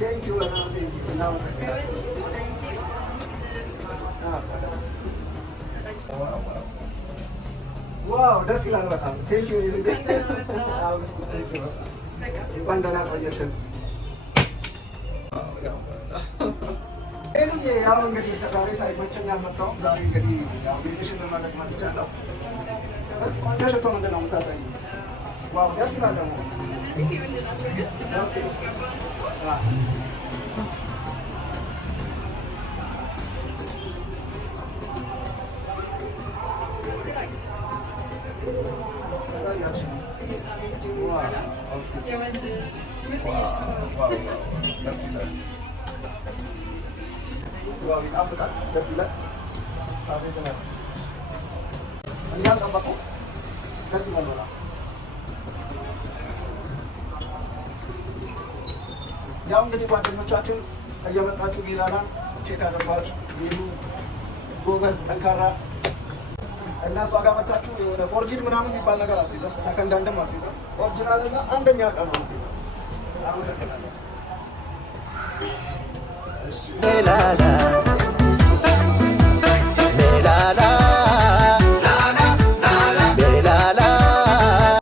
ቴንኪው በጣም ቴንኪው እናመሰግናለን። ዋው ደስ ይላል በጣም ቴንኪው ልጄ። እንኳን ደህና ቆየሽን። ያው እንግዲህ ዛሬ ሳይመቸኝ አልመጣሁም። ዛሬ እንግዲህ ያው ቤትሽን ለማድረግ መጥቻለሁ። እስኪ ቆንጆ ሽቶ ምንድን ነው የምታሳይኝ? ዋው ደስ ይላል ደግሞ ደስ ይላል። ዋው ይጣፍጣል። ደስ ይላል። ታዲያ ነው እንዳልጠበቁ ደስ ይላል በጣም። ያው እንግዲህ ጓደኞቻችን እየመጣችሁ ቢላላን ቼክ አድርጓችሁ ሚሉ ጎበዝ ጠንካራ እና እሷ ጋር መጣችሁ የሆነ ፎርጂድ ምናምን የሚባል ነገር አትይዘም፣ ሰከንድ አንድም አትይዘም። ኦሪጂናል እና አንደኛ ዕቃ ነው የምትይዘው። አመሰግናለሁ። እሺ